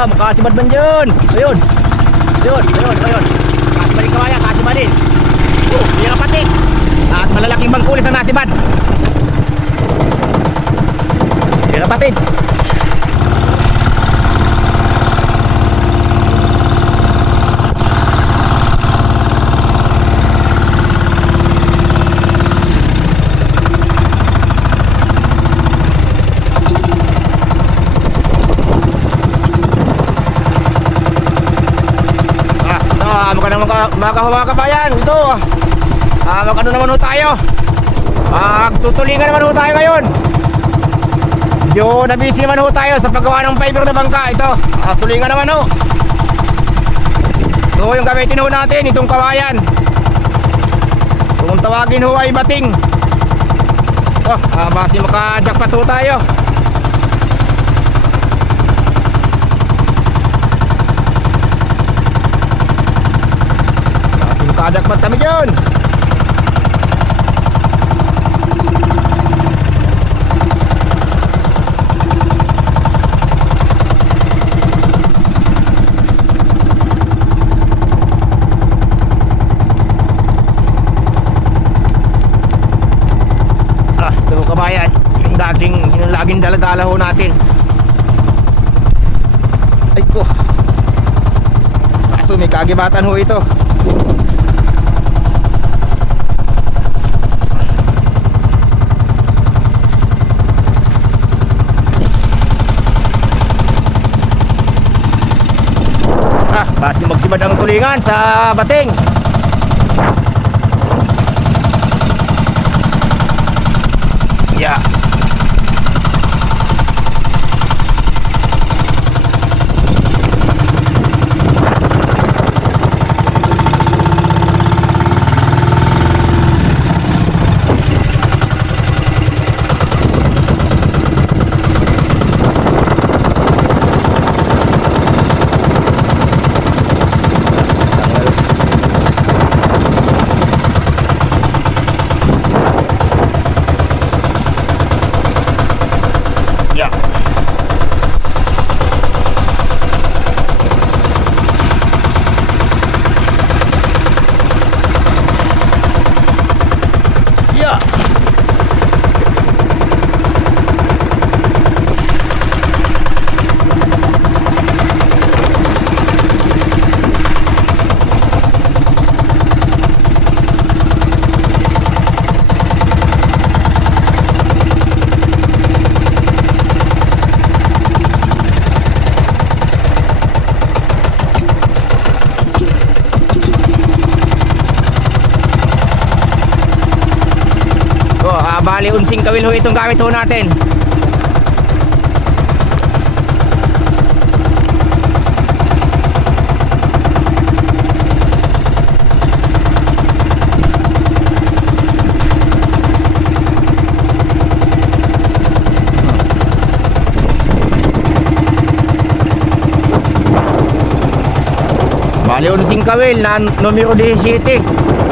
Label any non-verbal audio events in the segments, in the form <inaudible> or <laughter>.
Ah, makasibad man yun. Ayun. Ayun, ayun, ayun. Kasibad yung kawayan, kasibad din. Oh, hindi kapatid. At malalaking bangkulis ang nasibad. Hindi. Ah, ito, ah, magandang mga, mga kabayan. Ito, ah, magano naman ho tayo. Ah, tutulingan naman ho tayo ngayon. Yo, nabisi naman ho tayo sa paggawa ng fiber na bangka. Ito, ah, tulingan naman ho. Ito yung gamitin ho natin, itong kawayan. Kung tawagin ho ay bating. Ito, ah, basi maka-jackpot ho tayo. Maka-jackpot kami dyan. Ah, ito kabayan, yung laging, yung laging daladala ho natin. Ay ko. Kaso may kagibatan ho ito. Basi magsibad ang tulingan sa bating. Yeah. Yeah. So, ah, unsing kawil ho itong gamit ho natin. Bali unsing kawil na numero 17.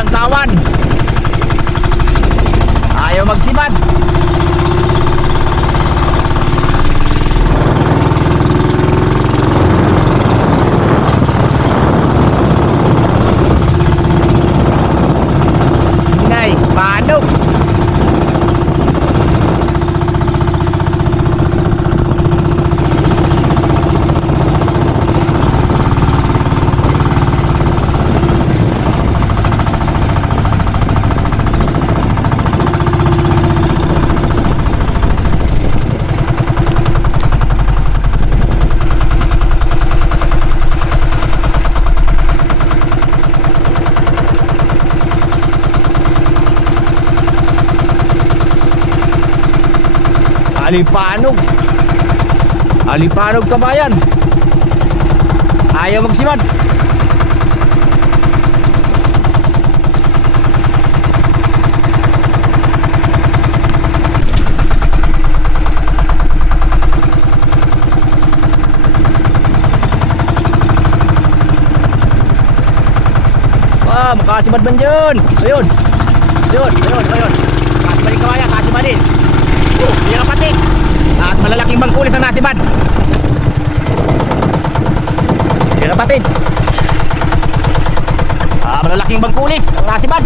Alipanog kabayan ng tawan. Ayaw magsimad. Nay, panog. Alipanog. Alipanog kabayan. Ayaw magsimad. Ah, makasimad man yun. Ayun. Ayun, ayun, ayun. Makasimad yung kabayan, makasimad din. Oh, hindi kapatid. At malalaking bangkulis ang nasibad. Hindi kapatid. Ah, malalaking bangkulis ang nasibad.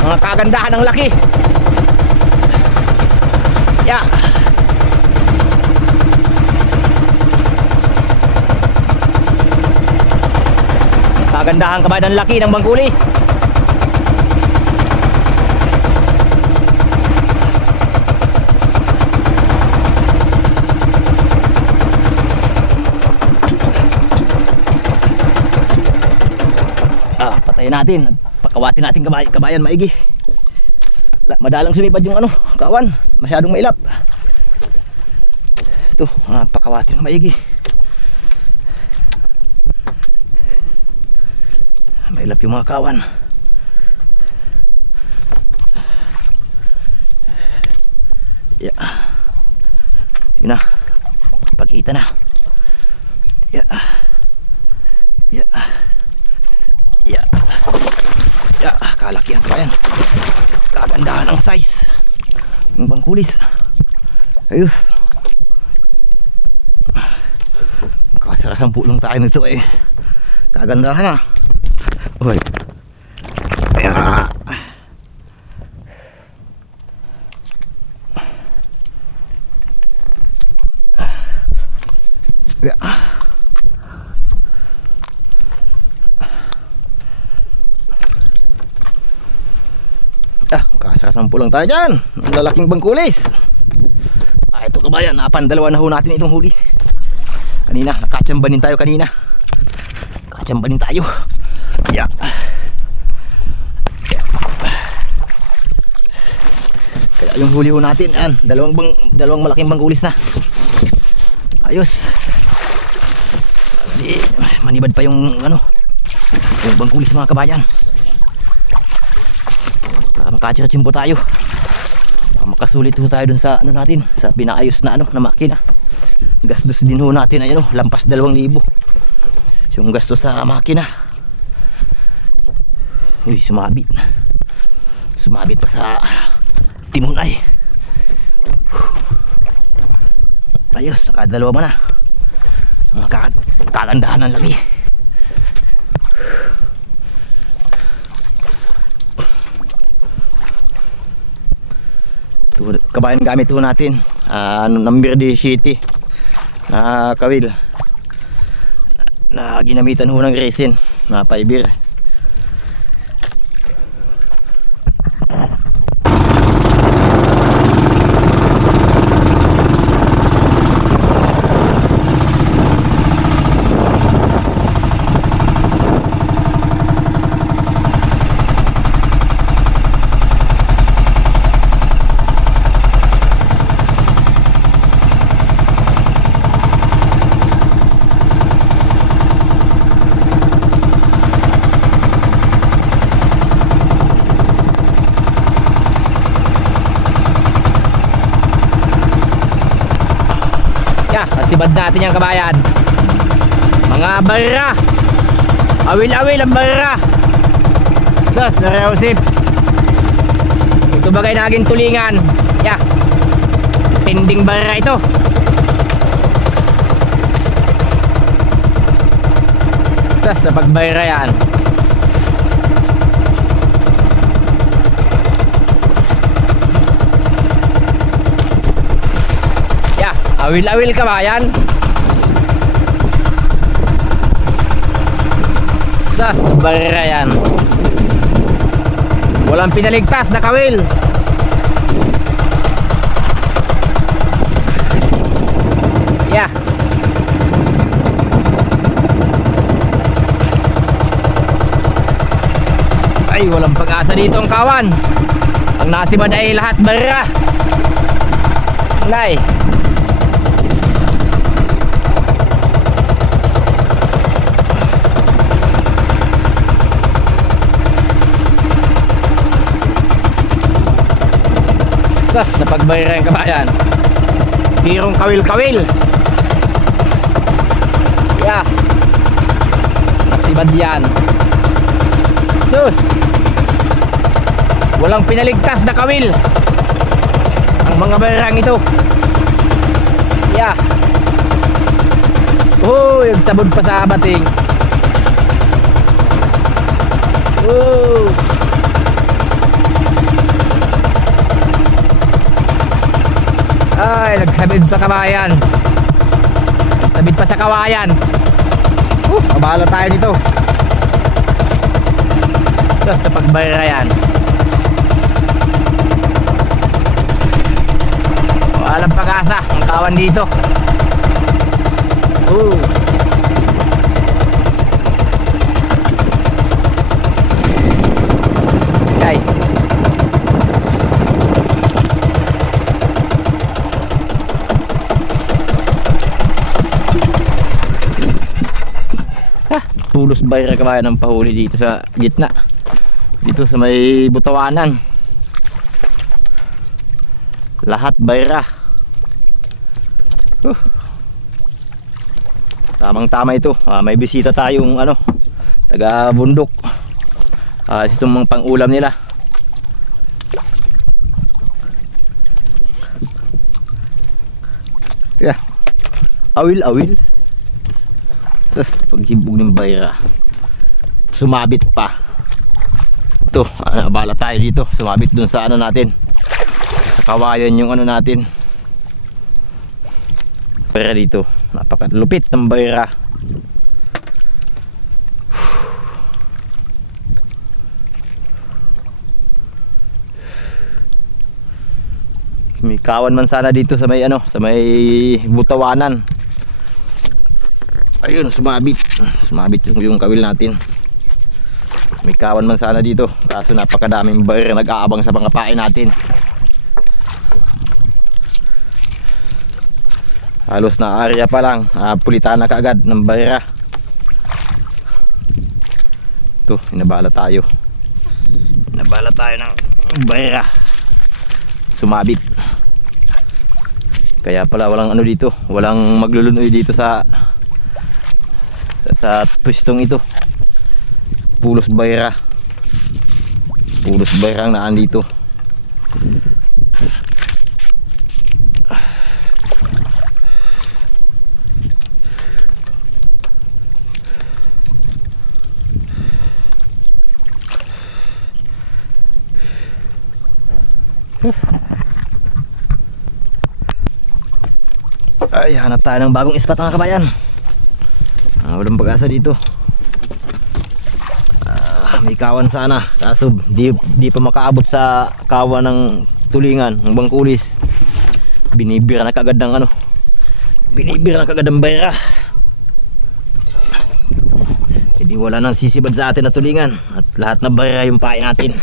Mga kagandahan ng laki. Ya. Kagandahan ka ba ng laki ng bangkulis? Ah, patayin natin. Pakawatin natin kabayan, kabayan maigi. La, madalang sumibad yung ano, kawan. Masyadong mailap. Ito, ah, pakawatin na maigi. Mailap yung mga kawan. Yeah. Yun na. Pagkita na. Yeah. Yeah. Yeah. Yeah, kalakihan pa yan. Kagandahan ang size. Yung bangkulis. Ayos. Makasarasampu lang tayo nito eh. Kagandahan ah. Uy. Ayan. Yeah. Ah, kasasampu lang tayo dyan. Ang lalaking bangkulis. Ah, ito kabayan. Napan, dalawa na ho natin itong huli. Kanina, nakachambanin tayo kanina. Nakachambanin tayo. Yeah. Yeah. Kaya yung huli ho natin, yan. Dalawang, bang, dalawang malaking bangkulis na. Ayos. Kasi manibad pa yung ano, yung bangkulis mga kabayan. Para makachachimpo tayo. Para makasulit ho tayo dun sa ano natin, sa pinaayos na ano, na makina. Gastos din ho natin ay ano, lampas dalawang libo. Yung gasto sa makina. Uy, sumabit. Sumabit pa sa timon ay. Ayos, nakadalawa mo na. Mga ka- kagandahan ng laki. Kabayan gamit ho natin. Ah, ano, number 17 na kawil. Na, na ginamitan ho ng resin na fiber. Nasibad natin yan kabayan. Mga barra. Awil-awil ang barra. Sus, Joseph. Ito bagay naging tulingan. Yeah. Tinding barra ito. Sus, na pagbayra yan. Yeah, awil-awil ka ba yan? Sas, barera yan. Walang pinaligtas na kawil. Yeah. Ay, walang pag-asa dito ang kawan. Ang nasibad ay lahat barera. Nay. Sas, napagbayra yung kabayan. Tirong kawil-kawil. Yeah. Nasibad yan. Sus. Walang pinaligtas na kawil. Ang mga barang ito. Yeah. Oh, yung sabod pa sa abating. Oh. Ay, nagsabid pa kabayan. Nagsabid pa sa kawayan. Uh, kabala tayo nito. Tapos sa pagbayra yan. Walang pag-asa ang kawan dito. Uh. Ay. Pulos bayra kabayan ng pahuli dito sa gitna. Dito sa may butawanan. Lahat bayra. Huh. tamang tama ito. Ah, may bisita tayong ano taga bundok ah, itong mga pang ulam nila. Yeah. Awil awil. Sus, paghibog ng bayra. Sumabit pa. Ito, ano, bala tayo dito. Sumabit dun sa ano natin. Sa kawayan yung ano natin. Bayra dito. Napakalupit ng bayra. May kawan man sana dito sa may ano, sa may butawanan ayun sumabit sumabit yung, yung kawil natin may kawan man sana dito. Kaso napakadaming bayra nag-aabang sa mga pain natin. Halos na area pa lang. Uh, pulitan na kaagad ng bayra ito inabala tayo. Inabala tayo ng bayra sumabit. Kaya pala walang ano dito. Walang maglulunoy dito sa sa pwestong ito pulos bayra. Pulos bayra ang naan ay hanap tayo ng bagong ispat mga kabayan. Ah, walang pag-asa dito. May kawan sana. Kaso di, di pa makaabot sa kawan ng tulingan, ng bangkulis. Binibira na kagad ng ano. Binibira na kagad ng bayra. Hindi wala nang sisibad sa atin na tulingan. At lahat na bayra yung pain natin.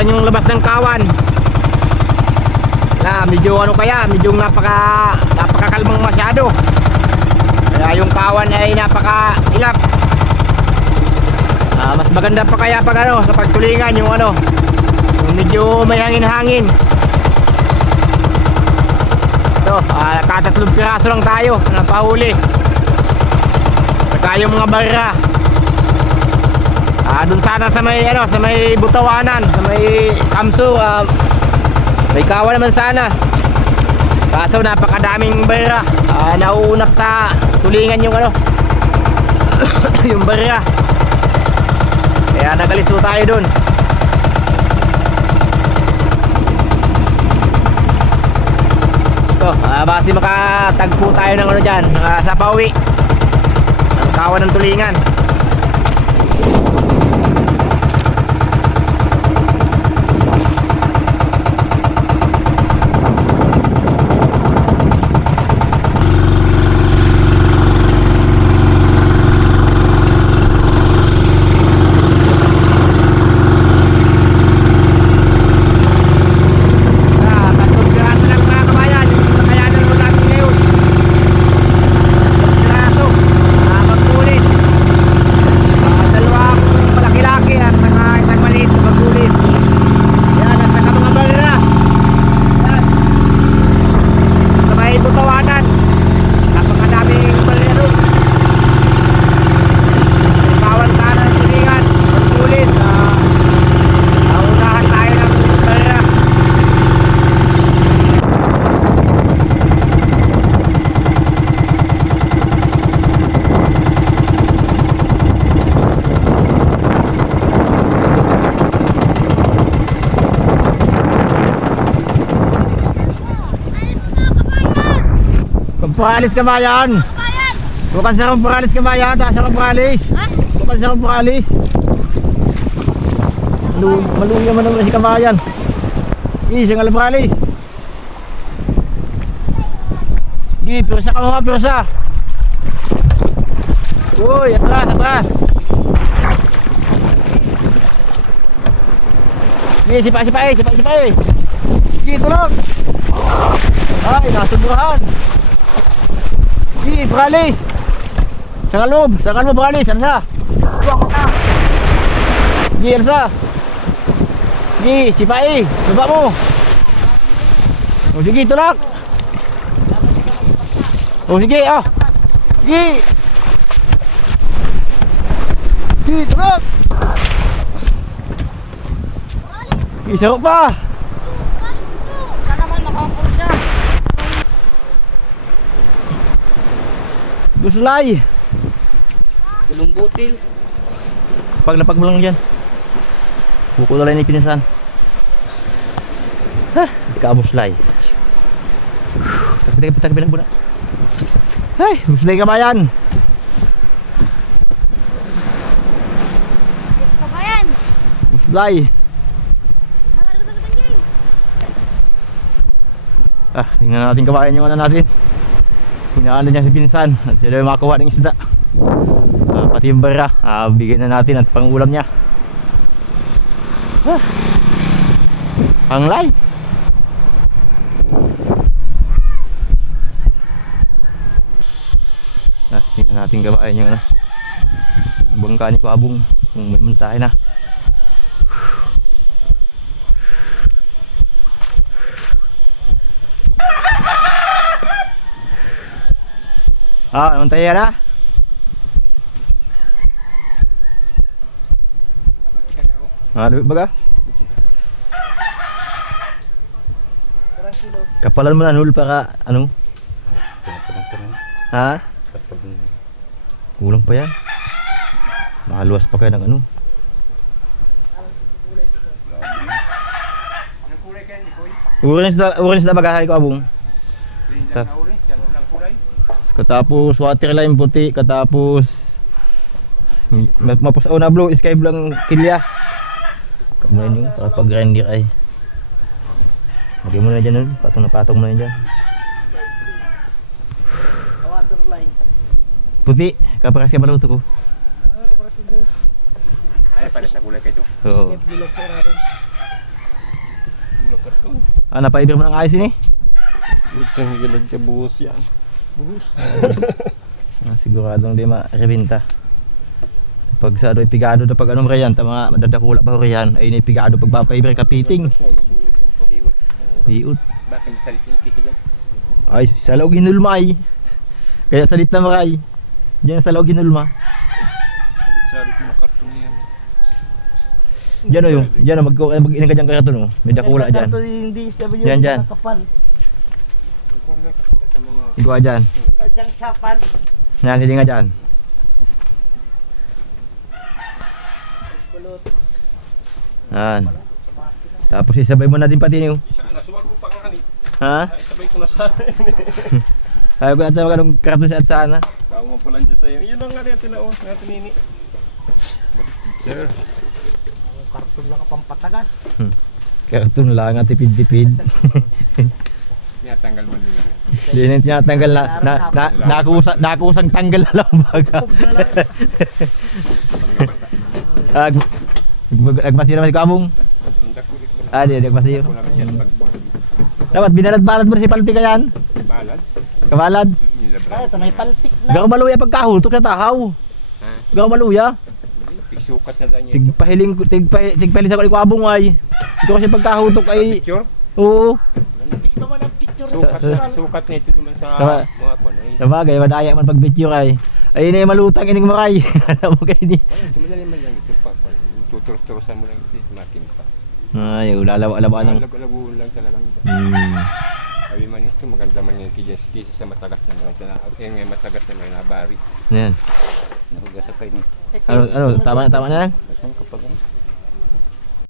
lang yung labas ng kawan. Na medyo ano kaya medyo napaka napakakalmang masyado. Kaya yung kawan ay napaka ilap uh, ah, mas maganda pa kaya pag ano sa pagtulingan yung ano yung medyo may hangin-hangin. Ito ah, uh, nakatatlong piraso lang tayo napahuli saka yung mga barra. Ah, dun sana sa may ano, sa may Butawanan, sa may Kamso, ah, may kawa naman sana. Kaso napakadaming barra. Ah, nauunap sa tulingan yung ano. <coughs> yung barra. Kaya nagaliso tayo dun. Ito, ah, base makatagpo tayo ng ano dyan, ah, sa pauwi. Ang kawa ng tulingan. Ah, tatlong piraso lang mga kabayan, yung kakayanan mo natin ngayon. Tatlong piraso, ah, magkulit. Ah, dalawang malaki-laki at saka isang maliit na magkulit. Yan, at saka mga barra. Yan. Sa may butawanan. Napakadaming barra doon. Bawal sana ng tulingan, magkulit. Ah, naunahan tayo ng barra. Kumpuralis ka ba yan? Bukan sa kumpuralis ka ba yan? Taas sa kumpuralis. Bukan sa kumpuralis. Malu maluya mo naman si kabayan. Ih, siya nga kumpuralis. Di, pirsa ka mga pirsa. Uy, atras, atras. Di, sipa, sipa eh, sipa, sipa eh. Di, tulog. Ay, nasubrahan. Di, Bralis! Sa kaloob! Sa kaloob, Bralis! Alsa! Di, Alsa! Di, si Pai! Baba mo! O sige, tulak! O sige, ah! Di! Di, tulak! Di, sarap pa! Wala naman makampul siya. Buslay! Gulong butil. Pag napag mo lang dyan. Kukulala ni pinisan. Ha, kamuslay. Tapi tapi bilang buna. Hey, muslay ka ba yan? Yes ka ba yan? Muslay. Ah, tingnan natin kabayan yung ano natin. Hinaan niya si pinsan at sila yung makakuha ng isda. Ah, pati yung bara, ah, bigyan na natin at pangulam niya. Ah. Panglay. Ah, tingnan natin kabayan yung ano. Yung bangka ni Kwabong kung may muntahe na. Ah, naman tayo na. Ah, lumit baga? Kapalan mo na nul para ano? Ha? Kulang pa yan. Makaluwas pa kayo ng ano? Orange na, orange na bagahay ko abong. Ta- Katapos waterline puti, katapos ma- mapos oh, na blue sky blue ang kilya. Kamay niyo para pag grinder ay. Lagyan mo na dyan nun, patong na patong mo na dyan. Waterline. Puti, kapakas ka baluto ko. Ah, kaparasin mo. Ay, pala sa gulay kayo. Oo. Bilog sa natin. Ah, napaibir mo ng ayos ini? Butang gilad ka buhos yan. <laughs> Ah, siguradong di ma-rebenta. Pag sa ano, pigado na pag ano riyan, tama madadakula pa riyan, ay ni pigado pag papaibre kapiting. Biut. Bakit salit yung kisi dyan? Ay, sa laog hinulma ay. Kaya salit na maray. Diyan sa laog hinulma. Salit mo karton yan. Diyan o yung, diyan o, mag, mag ka dyan kaya no. May dakula dyan. Ito yung DSW. Yan, dyan. Kapal. sa mga Ikaw dyan. Sadyang sapan. Yan, hindi nga dyan. Yan. Tapos isabay mo na din pati niyo. isa na suwag ko pa nga ni. Ha? Ay, sabay ko na sana. <laughs> Ayaw ko at sa mga karton sa at sana. Bago mo pala dyan sa'yo. Yun lang nga rin tinaon. Natin nini. Sir. Karton na kapampatagas. Karton lang at tipid-tipid. <laughs> Tinatanggal man din yan. Hindi na tinatanggal na, na, na, nakusa, nakusang tanggal na lang baga. Ag, nagmasira naman si Kamong. Ah, di, yan pag Dapat binalad-balad mo si Palti ka yan. balad. Kabalad. Ay, ito may paltik na. Gaw maluya pagkahutok sa tahaw. Ha? Gaw maluya. Pigsukat na lang yan. Tigpahiling tigpahiling sa Kamong ay. Ito kasi pagkahutok ay, Picture? oo. Hindi naman ang picture. Sukat na. Sukat na ito naman sa Sa- mga kon. Ay, Sabagay, madaya man pag-picture ay. Ayun na yung malutang ining maray. <laughs> Alam mo kayo ni. Sumadali man lang ito pa. kon. Tuturos-turosan mo lang ito. Makin pa. Ay, ulalawa-alawa ng... Lago-lago lang talaga. Hmm. Sabi man ito, maganda man yung kisa, kisa sa matagas na mga sana. Eh, ngayon matagas na mga nabari. Yan. Nahugas sa kayo ni. Ano, ano, tama na, tama na yan? Kapag